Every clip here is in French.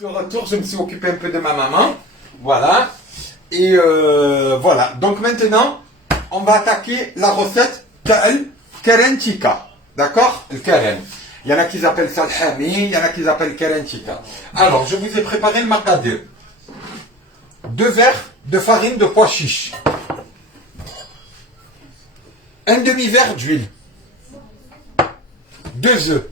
De retour, je me suis occupé un peu de ma maman. Voilà. Et voilà. Donc maintenant, on va attaquer la recette de keren tikka. D'accord? Le keren. Il y en a qui appellent ça le hami, il y en a qui appellent keren tikka. Alors, je vous ai préparé le maqadir. 2 verres de farine de pois chiche. Un demi-verre d'huile. 2 œufs.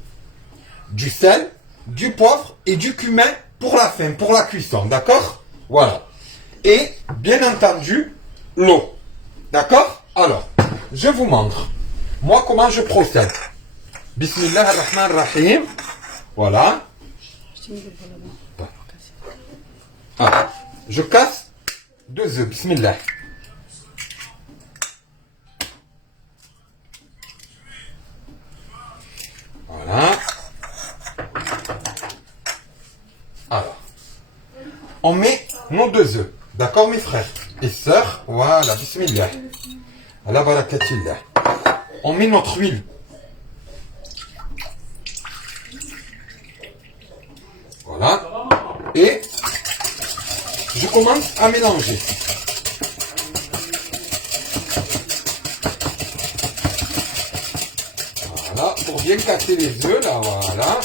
Du sel, du poivre et du cumin pour la fin, pour la cuisson. D'accord? Voilà. Et, bien entendu, l'eau. D'accord? Alors, je vous montre. Moi, comment je procède. Bismillah ar-Rahman ar-Rahim. Voilà. Ah, je casse 2 œufs. Bismillah. Voilà. Alors, on met nos 2 œufs. D'accord, mes frères et sœurs? Voilà, bismillah. Ala barakatillah. On met notre huile. Voilà. Et je commence à mélanger. Voilà, pour bien casser les œufs, là, voilà.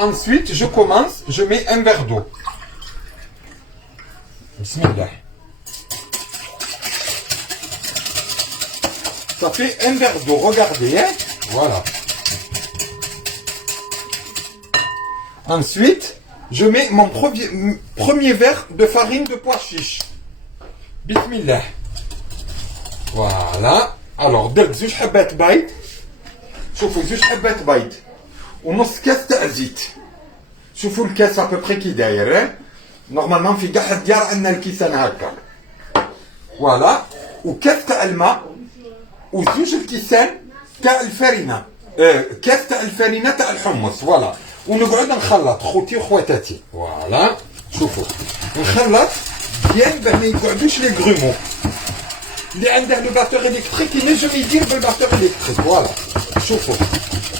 Ensuite, je mets un verre d'eau. Bismillah. Ça fait un verre d'eau, regardez, hein? Voilà. Ensuite, je mets mon premier verre de farine de pois chiche. Bismillah. Voilà. Alors, درت 2 حبات بيض. شوفوا 2 حبات بيض. ونص كاس تاع زيت. شوفوا الكاس ابوبري كي داير. نورمالمون في كاع الديار عندنا الكيسان هكا. فوالا. وكاس تاع الماء. وزوج الكيسان تاع الفرينه. كاس تاع الفرينه تاع الحمص. فوالا. ونقعد نخلط خوتي وخواتاتي. فوالا. شوفوا. نخلط بيان باه ما يقعدوش لي غرومو. اللي عنده لو باتور الكتريك ينجم يدير بالباتور الكتريك. فوالا. شوفوا.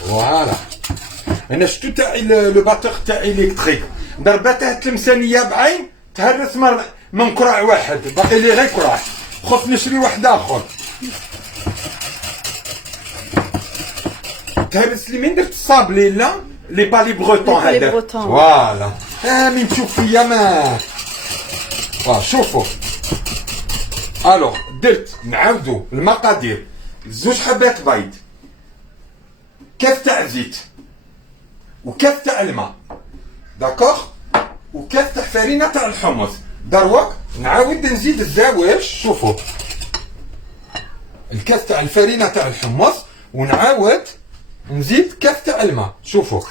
فوالا. انا شفتو تاع لو باتور تاع الكتريك ضربته تلمسانيه بعين تهرس من كرع واحد باقي لي غير كرع خص نشري واحد اخر تهرس لي من درت الصابلي لا لي بالي بروتون هذا فوالا من تشوف فيا ما شوفوا الوغ درت نعاودو المقادير 2 حبات بيض كاس تاع زيت وكاس تاع الماء داكوغ وكاس تاع فرينه تاع الحمص دروك نعاود نزيد الزواج شوفوا الكاس تاع الفرينه تاع الحمص ونعاود نزيد كاس تاع الماء شوفوا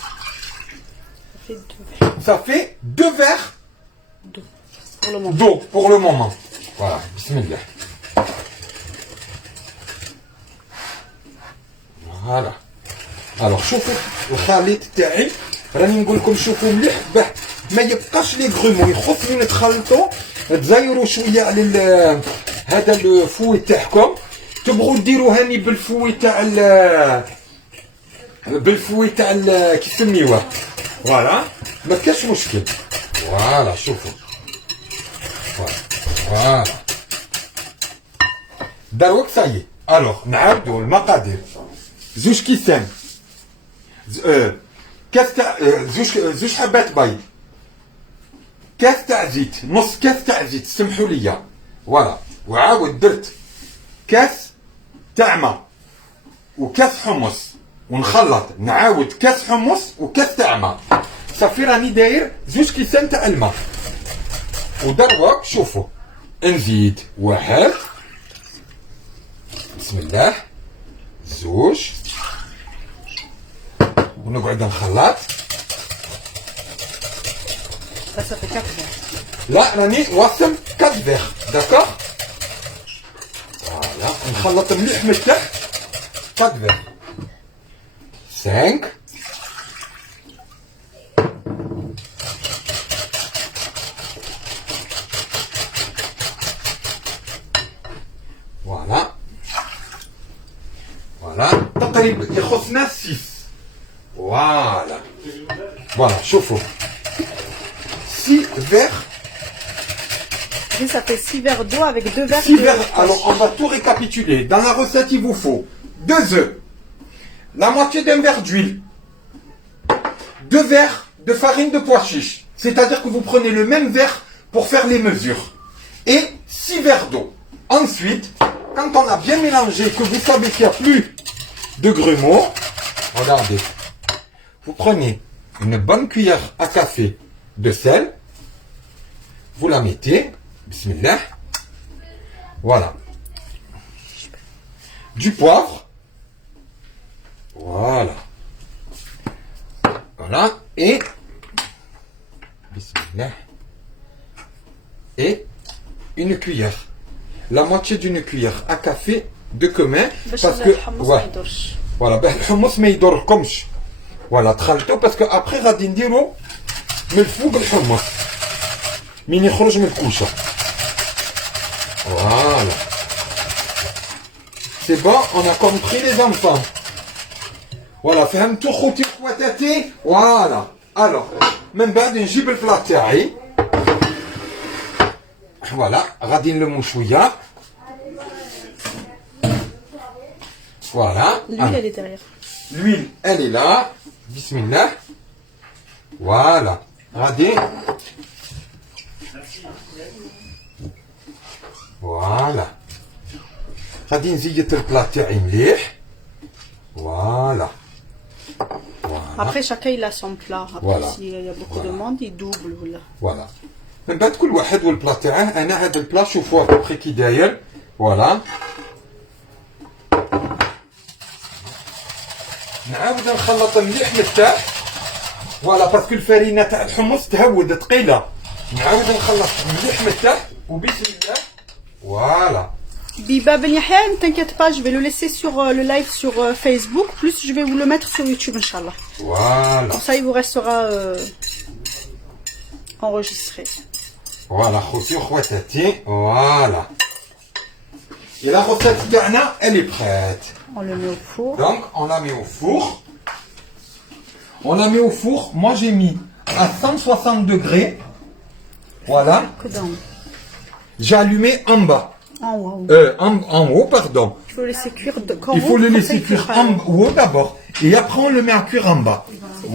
صافي 2 verres d'eau pour le moment voilà bismillah voilà alors شوفوا الخليط تاعي راني نقول لكم شوفوا مليح باه ما يبقاش لي غرومو يخصني نتخلطوا تزايروا شويه على هذا الفوي تاعكم تبغوا ديروا هاني بالفوي تاع كي تسميوه فوالا ما كاش مشكل فوالا شوفوا فوالا دروك صايي الوغ نعاودوا المقادير 2 كيسان كاس تاع 2 حبات بيض كاس تاع زيت نص كاس تاع زيت سمحوا لي فوالا وعاود درت كاس تاع ماء وكاس حمص ونخلط نعاود كاس حمص وكاس تاع ماء صافي راني داير 2 كيسان تاع الماء ودروك شوفوا نزيد 1 بسم الله 2 ونقعد نخلط لا راني واصل 4 فيغ داكوغ فوالا نخلط مليح من التحت 4 فيغ 5 فوالا فوالا تقريبا يخصنا 6 فوالا شوفوا 6 verres. Et ça fait 6 verres d'eau avec 2 verres 6 de verres. pois Alors, on va tout récapituler. Dans la recette, il vous faut 2 œufs, la moitié d'un verre d'huile, 2 verres de farine de pois chiche. C'est-à-dire que vous prenez le même verre pour faire les mesures. Et 6 verres d'eau. Ensuite, quand on a bien mélangé, que vous savez qu'il n'y a plus de grumeaux, regardez, vous prenez une bonne cuillère à café de sel, vous la mettez, bismillah, voilà, du poivre, voilà, voilà, et, bismillah, et une cuillère, la moitié d'une cuillère à café de cumin, parce que, voilà, ben الحمص ما يضركمش. Voilà, تخلطوا parce que après غادي نديرو من الفوق الحمص من يخرج من الكوشه. Voilà. C'est bon, on a compris les enfants. Voilà, فهمتوا خوتي وخواتاتي؟ Voilà. Alors, من بعد نجيب البلاط تاعي. Voilà, غادي نلمو شويه. Voilà. L'huile, elle est derrière. L'huile, elle est là. Bismillah. Voilà. Regardez. Voilà. غادي نزيد البلاط تاعي مليح. Voilà. Après, chacun il a son plat. Après, Voilà. s'il y a beaucoup de monde, il double. Voilà. Voilà. من بعد كل واحد والبلاط تاعه. انا هذا البلاط شوفوا ابري كي داير. Voilà. نعاود نخلط مليح من التحت. فوالا باسكو الفرينه تاع الحمص تهود ثقيله. نعاود نخلط مليح من التحت وبسم الله. فوالا. Biba Ben Yahya, ne t'inquiète pas, je vais le laisser sur le live sur Facebook. Plus, je vais vous le mettre sur YouTube, Inch'Allah. Voilà. Comme ça, il vous restera enregistré. Voilà, خوتي وخواتاتي. Voilà. Et la recette d'Anna, elle est prête. On le met au four. Donc, on la met au four. On la met au four. Moi, j'ai mis à 160 degrés. Voilà. Que dans. J'ai allumé en bas. En haut. En haut, pardon. Il faut laisser cuire. Il faut le laisser cuire en haut d'abord. Et après, on le met à cuire en bas.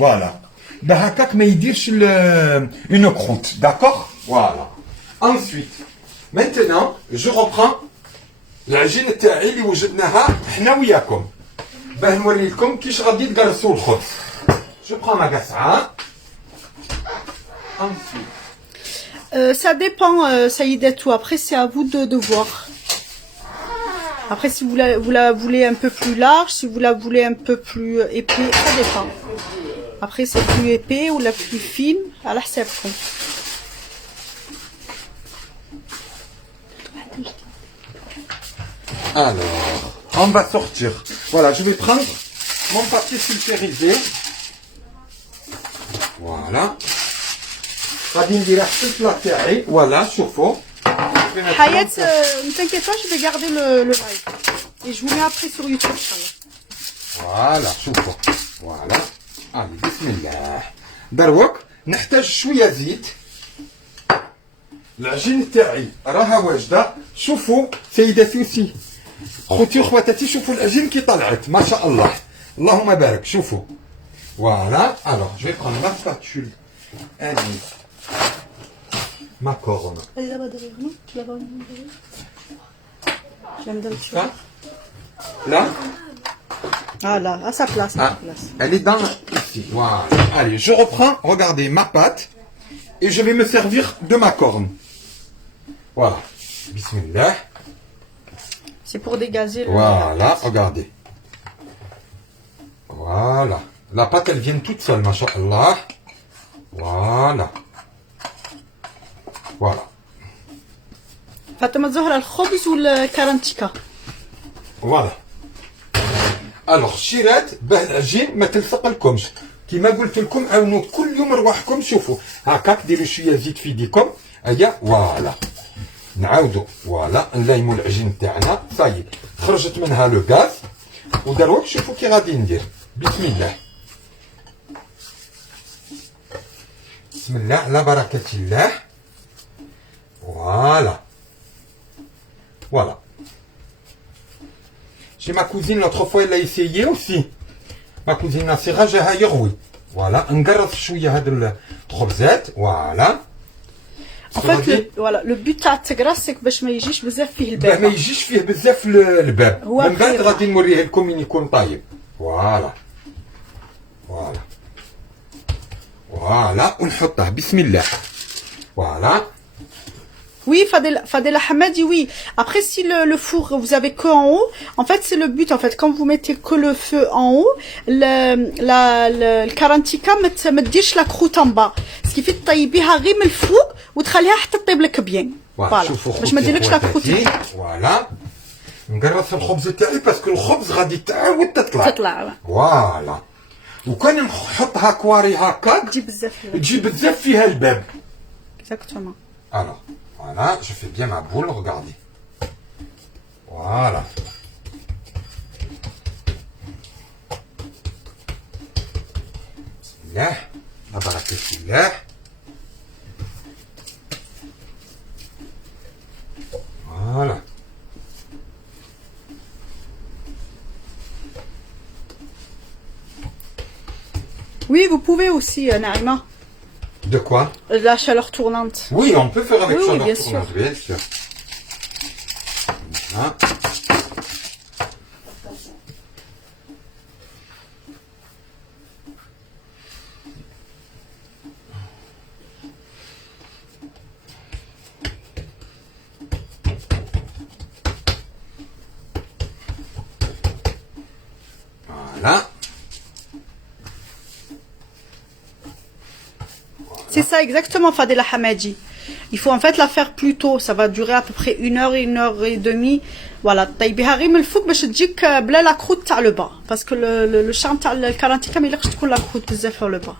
Voilà. Ben, هكاك ما يديرش une croûte. D'accord? Voilà. Ensuite, maintenant, je reprends العجينة تاعي اللي وجدناها حنا وياكم. باه نوري لكم كيش غادي تقرصوا الخبز. Je prends ma قصعة. Ensuite. Ça dépend, Saïdatou. Après, c'est à vous de voir. Après, si vous la voulez un peu plus large, si vous la voulez un peu plus épais, ça dépend. Après, c'est plus épais ou la plus fine, à la حسابكم. Alors, on va sortir. Voilà, je vais prendre mon papier sulfurisé. Voilà. غادي ندير حتى البلاط تاعي. Voilà, شوفوا. Hayat, ne t'inquiète pas, je vais garder le live. Et je vous mets après sur YouTube, Inch'Allah. Voilà, شوفوا. Voilà. allez, بسم الله. دروك نحتاج شوية زيت. العجين تاعي راها واجدة. شوفوا سيداتي خوتي وخواتاتي، شوفوا العجين كي طلعت ما شاء الله. اللهم بارك. شوفوا. Voilà. Alors, je vais prendre ma spatule. Allez. Ma corne. Elle est là-bas derrière nous. Tu la vois derrière. Je vais me donner Ça. Là. Ah là, à sa place, à Ah, sa place. elle est dans ici. Voilà. Allez, je reprends. Regardez ma pâte. Et je vais me servir de ma corne. Voilà. Bismillah. C'est pour dégazer le... Voilà, regardez. Voilà. La pâte, elle vient toute seule, masha'Allah. Voilà. Voilà. فاطمة زهرة الخبز والكرنتيكا. Voilà. Alors, شيرات باه العجين ما تلصق لكمش. كيما قلت لكم عاونوا كل يوم رواحكم. شوفوا هكاك ديروا شويه زيت في يديكم. هيا فوالا. نعاودوا فوالا نلايموا العجين تاعنا. صايي خرجت منها لو غاز. ودروك شوفوا كي غادي ندير. بسم الله. Bismillah, la barakatillah. Voilà. Voilà. Chez ma cousine, l'autre fois, elle a essayé aussi. Ma cousine Nasira, j'ai haïroui. Voilà. نقرص شوية هاد الخبزات. Voilà. En fait, le but تاع التقراص c'est باش ما يجيش بزاف فيه الباب. ما يجيش فيه بزاف الباب. من بعد غادي نوريه لكم من يكون طايب. Voilà. Voilà. Voilà. ونحطه بسم الله. Voilà. Oui, Fadela Hamadi, oui. Après, si le four, vous avez que en haut, en fait, c'est le but, en fait. Quand vous mettez que le feu en haut, le karantika, ما تديرش la croûte en bas. Ce qui fait تطيبيها غير من الفوق وتخليها حتى تطيب لك bien. Voilà. باش ما تديرلكش la croûte. Voilà. نقرص الخبز تاعي باسكو الخبز غادي تعاود تطلع. فوالا. وكان نحطها كواري هكاك تجي بزاف فيها الباب. Exactement. Alors, voilà, je fais bien ma boule, regardez. Voilà. Bismillah, la barakatillah. Voilà. Oui, vous pouvez aussi, Naïma. De quoi? La chaleur tournante. Oui, on peut faire avec chaleur bien tournante, sûr. bien sûr. Voilà. Voilà. C'est ça exactement, Fadela Hamadi. Il faut en fait la faire plus tôt. Ça va durer à peu près 1 heure et demie. Voilà. طيبيها غير من الفوق باش تجيك بلا لا كروت تاع لو با. parce que le charme تاع الكارانتيكا ما يليقش تكون لا كروت بزاف في لو با.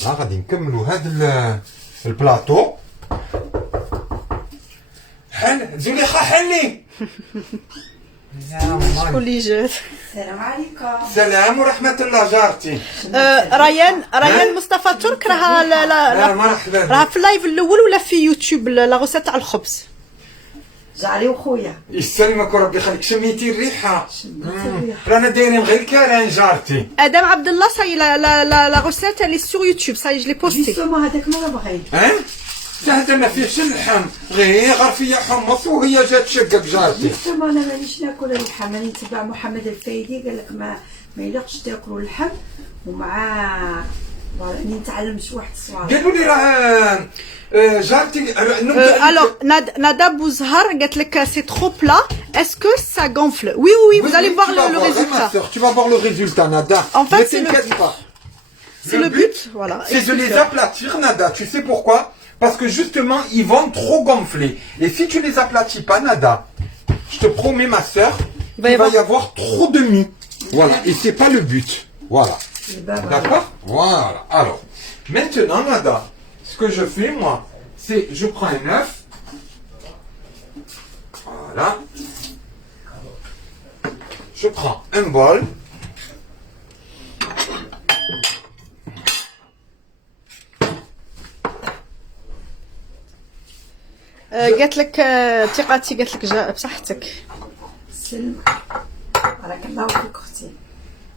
فوالا غادي نكملوا هذا البلاطو. حل زليخة حلي. شكون اللي جات؟ السلام عليكم. السلام ورحمة الله جارتي. ريان مصطفى ترك راها مرحبا. راها في اللايف الاول ولا في يوتيوب لا غوسات تاع الخبز. جعلي وخويا. يسلمك وربي يخليك. شميتي الريحة. رانا دايرين غير الكلام جارتي. ادم عبد الله صاي لا غوسات اللي سور يوتيوب صاي جو لي بوستي. جيسوما هذاك ما بغيت. هذا ما فيهش اللحم غير فيا حمص وهي جات تشقق جارتي. جيسوما انا مانيش ناكل اللحم. راني نتبع محمد الفايدي قال لك ما يليقش تاكلوا اللحم ومع راني نتعلم شي واحد الصوالح. قالوا لي راه جارتي. Alors Nada Bouzhar قالت لك c'est trop plat. Est-ce que ça gonfle? Oui, vous allez voir le résultat. Tu vas voir le résultat, Nada. En fait, ne t'inquiète pas. C'est le but, voilà. C'est de les aplatir, Nada. Tu sais pourquoi? Parce que justement, ils vont trop gonfler. Et si tu les aplatis pas, Nada, je te promets, ma soeur, il va y avoir trop de mie. Voilà. Et c'est pas le but. Voilà. D'accord? Voilà. Alors, maintenant, Nada, ce que je fais, moi, c'est je prends un œuf. Voilà. Je prends un bol. قالت لك ثقتي قالت لك بصحتك. سلمك. بارك الله فيك اختي.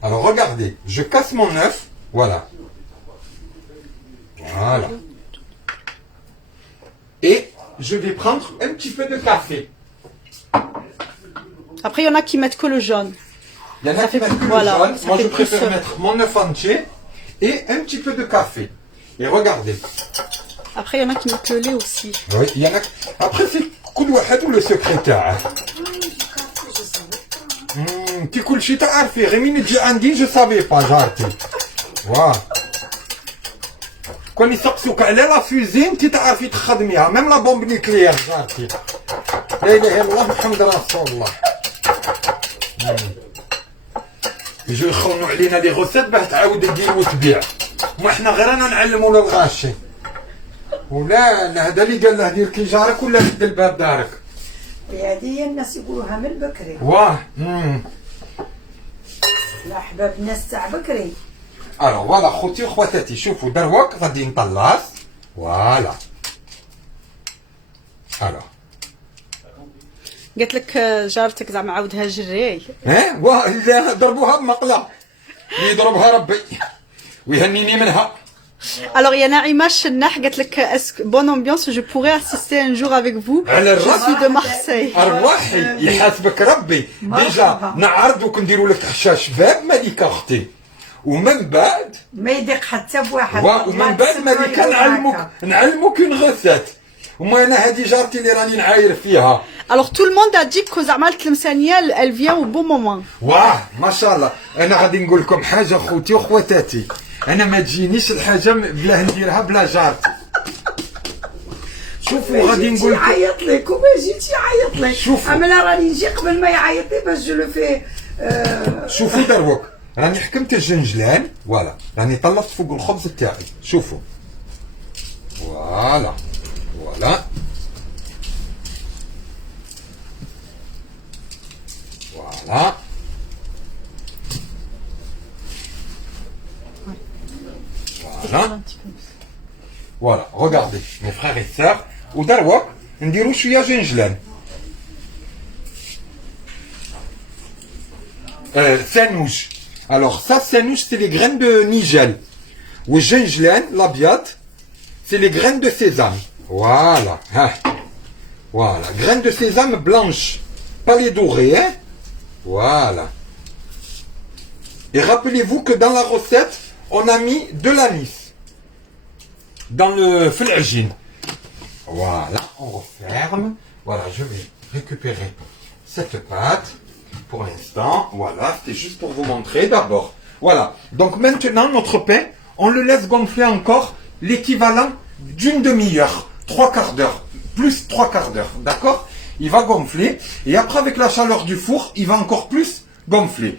Alors regardez, je casse mon œuf. Voilà. Voilà. Et je vais prendre un petit peu de café. Après, il y en a qui mettent que le jaune. Il y en a qui mettent que le jaune. Moi, je préfère mettre mon œuf entier et un petit peu de café. Et regardez. Après, il y en a qui mettent le lait aussi. Oui, il y en a. Après, c'est كل واحد ou le secrétaire. كي كل شيء تعرفي غير من تجي عندي جو سافي با جارتي. واه. كون يسقسوك على لا فوزين انت تعرفي تخدميها ميم لا بومب نيكليير جارتي. لا اله الا الله محمد رسول الله. يجوا يخونوا علينا لي غوسيت باه تعاود دير وتبيع. ما احنا غير انا نعلموا للغاشي. ولا هذا اللي قال له دير كي جارك ولا سد الباب دارك. هذه الناس يقولوها من بكري. واه. لا احباب الناس تاع بكري. الوغ فوالا خوتي وخواتاتي شوفوا دروك غادي نطلص فوالا الوغ قالت لك جارتك زعما عاودها جري. لا ضربوها بمقله يضربها ربي ويهنيني منها. Alors il y a Naïma Chenah قالت لك bonne ambiance, je pourrais assister un jour avec vous. على Je suis de Marseille. ارواحي يحاسبك ربي ديجا نعرضوك نديروا لك حشاش باب ملكه اختي ومن بعد ما يضيق حتى بواحد. ومن بعد ملكه نعلمك اون غوسيت. وما انا هذه جارتي اللي راني نعاير فيها. Alors tout le monde a dit que زعما التلمسانيه elle vient au bon moment. واه ما شاء الله. انا غادي نقول لكم حاجه خوتي وخواتاتي، انا ما تجينيش الحاجه بلا نديرها بلا جارتي. شوفوا غادي نقول لكم يعيط لك وما جيتش يعيط لك. شوفوا. اما لا راني نجي قبل ما يعيط لي باش جو لو في. شوفوا دروك راني حكمت الجنجلان فوالا راني طلصت فوق الخبز تاعي. شوفوا فوالا فوالا فوالا فوالا فوالا regardez mes frères et sœurs ودروك نديرو شويه جنجلان. Sanouche. Alors ça, sanouche, c'est les graines de nigel. Ou gingelin, l'abiyat, c'est les graines de sésame. Voilà. Hein. Voilà. Graines de sésame blanches. Pas les dorées, hein. Voilà. Et rappelez-vous que dans la recette, on a mis de l'anis. Dans le felajin. Voilà. On referme. Voilà. Je vais récupérer cette pâte. Pour l'instant, voilà, c'était juste pour vous montrer d'abord. Voilà, donc maintenant notre pain, on le laisse gonfler encore l'équivalent d'une demi-heure, 3/4 d'heure, plus 3/4 d'heure, d'accord? Il va gonfler, et après avec la chaleur du four, il va encore plus gonfler.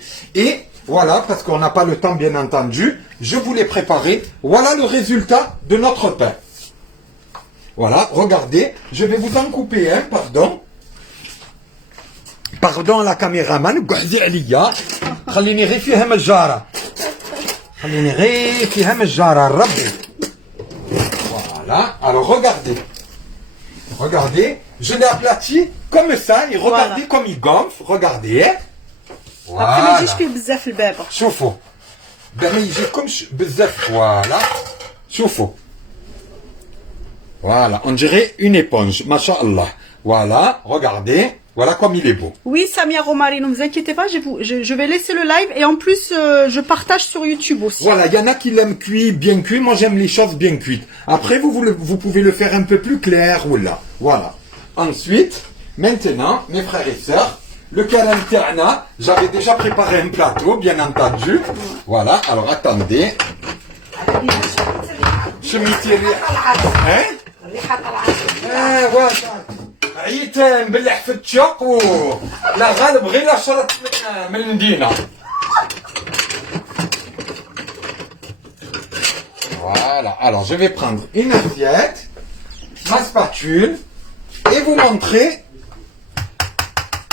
Et voilà, parce qu'on n'a pas le temps bien entendu, je vous l'ai préparé, voilà le résultat de notre pain. Voilà, regardez, je vais vous en couper un, pardon. باردون لا كاميرامان قعدي عليا خليني غير فيها مجاره خليني غير فيها مجاره ربي فوالا alors regardez je l'ai aplati comme ça et regardez voilà. comme il gonfle regardez Après ما يجيش voilà فيه بزاف البابه. شوفوا باه ما يجيكمش بزاف فوالا شوفوا voilà on dirait une éponge ما شاء الله voilà regardez. Voilà comme il est beau. Oui, Samia Romari, ne vous inquiétez pas, je vais laisser le live et en plus je partage sur YouTube aussi. Voilà, il y en a qui l'aiment cuit, bien cuit. Moi, j'aime les choses bien cuites. Après, vous pouvez le faire un peu plus clair ou là. Voilà. Ensuite, maintenant, mes frères et sœurs, le kalam ta'na, j'avais déjà préparé un plateau, bien entendu. Voilà. Alors, attendez. Hein? voilà. عييت نبلح في التشوق لا غالب غير لا شرط من المدينة. Voilà, alors je vais prendre une assiette, ma spatule et vous montrer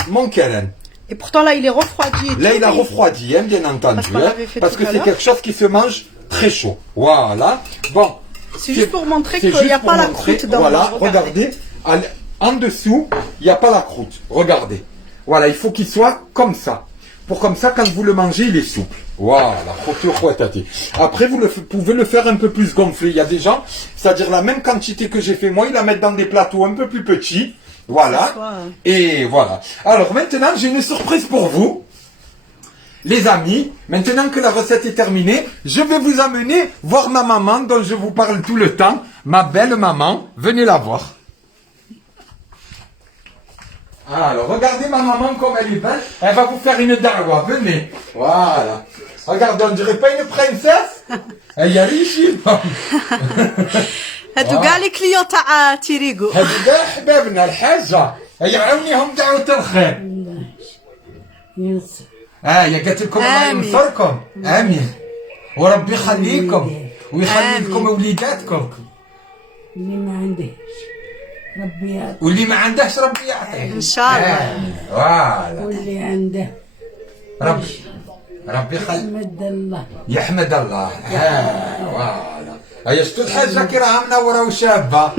mon keren. Et pourtant là il est refroidi. Là il a refroidi, hein, bien entendu, parce que c'est quelque chose qui se mange très chaud. Voilà, bon. C'est juste pour montrer qu'il n'y a pas la croûte dans le. Voilà, regardez. En dessous, il n'y a pas la croûte. Regardez. Voilà, il faut qu'il soit comme ça. Pour comme ça, quand vous le mangez, il est souple. Voilà. Après, vous pouvez le faire un peu plus gonflé. Il y a des gens, c'est-à-dire la même quantité que j'ai fait moi, ils la mettent dans des plateaux un peu plus petits. Voilà. Et voilà. Alors maintenant, j'ai une surprise pour vous. Les amis, maintenant que la recette est terminée, je vais vous amener voir ma maman dont je vous parle tout le temps. Ma belle maman. Venez la voir. Alors, regardez ma maman comme elle est belle. Elle va vous faire une dawa. Venez. Voilà. Regardez, on dirait pas une princesse. Elle y a riche. هادو كاع لي كليون تاع تيريغو. هادو كاع حبابنا الحاجة. يعاونيهم دعوة الخير. يا قالت لكم الله ينصركم. آمين. وربي يخليكم. ويخلي لكم وليداتكم. اللي ما عندهش ربي يعطيه. واللي ما عندهش ربي يعطيه ان شاء الله. فوالا. واللي عنده ربي ربي يخلي حمد الله. يحمد الله. فوالا هيا شفتوا الحاجه كي راها منوره وشابه.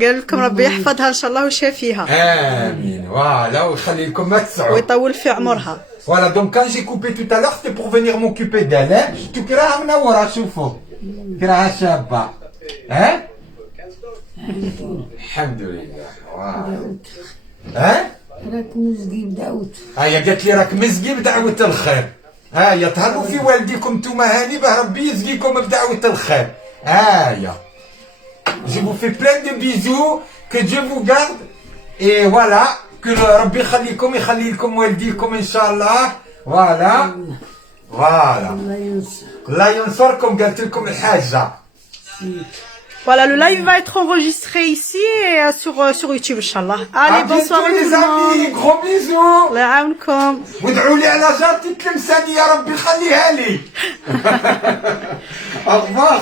قال لكم ربي يحفظها ان شاء الله ويشافيها امين. فوالا ويخلي لكم ما تسعوا. ويطول في عمرها. Voilà, donc quand j'ai coupé tout à l'heure, c'était pour venir m'occuper d'elle, hein. شفتوا كي راها منوره شوفوا كي راها شابه. ها الحمد لله. ها راك مزقي بدعوت. هيا قالت لي راك مزقي بدعوة الخير. هيا تهنوا في والديكم نتوما هاني باه ربي يزقيكم بدعوة الخير. هيا je vous fais plein de bisous, que Dieu vous garde et voilà que ربي يخليكم يخلي لكم والديكم ان شاء الله. فوالا فوالا الله ينصر. الله ينصركم قالت لكم الحاجة. Voilà, le live va être enregistré ici et sur YouTube, Inch'Allah. Allez, bonne soirée les tout le amis, monde. gros bisous. الله يعاونكم. وادعوا لي على جارتي تلمساني يا ربي يخليها لي. au revoir.